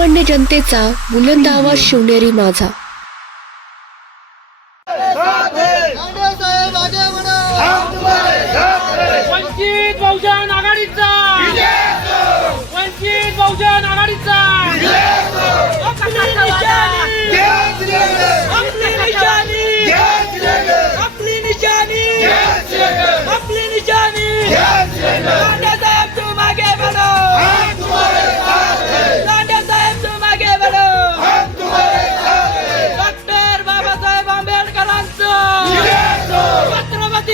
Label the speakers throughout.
Speaker 1: जनतेचा बुलंद आवाज शिवनेरी माझा.
Speaker 2: वंचित बहुजन आघाडीचा. वंचित बहुजन आघाडीचा.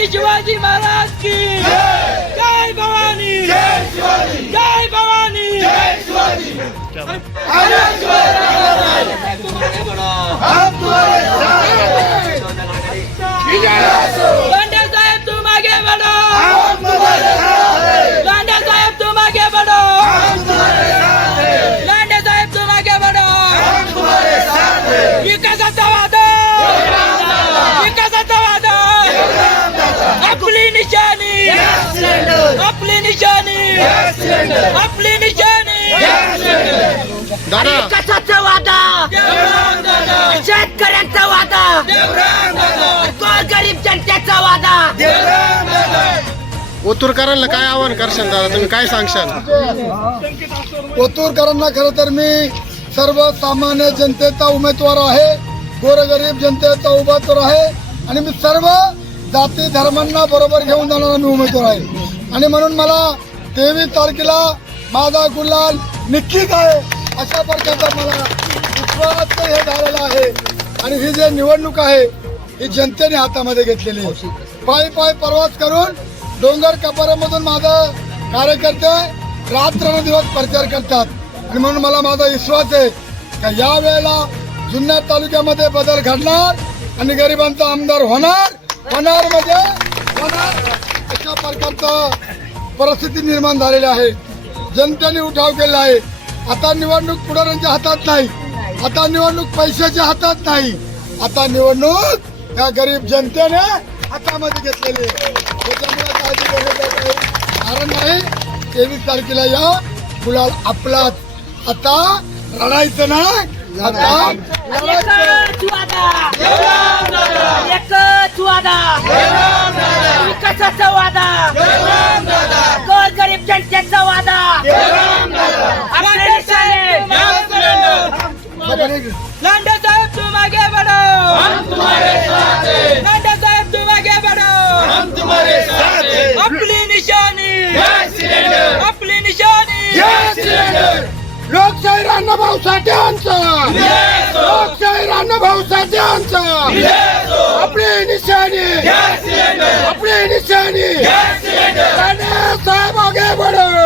Speaker 2: छत्रपती शिवाजी महाराज की जय! भवानी! जय भवानी! लांडे आपली निशाणी. आपली निशाणी.
Speaker 3: कशाचा वादा? शेतकऱ्यांचा वादा? गरीब जनतेचा वादा?
Speaker 4: ओतूरकरांना काय आवाहन करशाल दादा? तुम्ही काय सांगशाल?
Speaker 5: ओतूरकरांना खरं तर मी सर्वसामान्य जनतेचा उमेदवार आहे. गोरगरीब जनतेचा उमेदवार आहे. आणि मी सर्व जाती धर्मांना बरोबर घेऊन जाणारा मी उमेदवार आहे. आणि म्हणून मला तेवीस तारखेला माझा गुलाल निश्चित आहे. अशा प्रकारचा मला विश्वास हे झालेला आहे. आणि ही जे निवडणूक आहे ही जनतेने हातामध्ये घेतलेली आहे. पायी पायी प्रवास करून डोंगर कपारामधून माझं कार्यकर्ते रात्र दिवस प्रचार करतात. आणि म्हणून मला माझा विश्वास आहे का या वेळेला जुन्नर तालुक्यामध्ये बदल घडणार आणि गरिबांचा आमदार होणार होणार म्हणजे होणार. अशा प्रकारचा परिस्थिती निर्माण झालेली आहे. जनतेने उठाव केला आहे. आता निवडणूक पुढाऱ्यांच्या हातात नाही. आता निवडणूक पैशाच्या हातात नाही. आता निवडणूक या गरीब जनतेने हातामध्ये घेतलेली आहे. कारण नाही तेवीस तारखेला या गुलाल आपलाच. आता रडायचं नाही आता
Speaker 3: जनतेचा वादा.
Speaker 2: लांडे साहेब तू मागे बढो. लांडे साहेब तू मागे बढो. आपली निशाणी. आपली निशाणी.
Speaker 5: लोकशाही राणाभाऊ साठ्यांचा लोकशाही अपने निशाने अपने निशाने साहब आगे बढ़ो.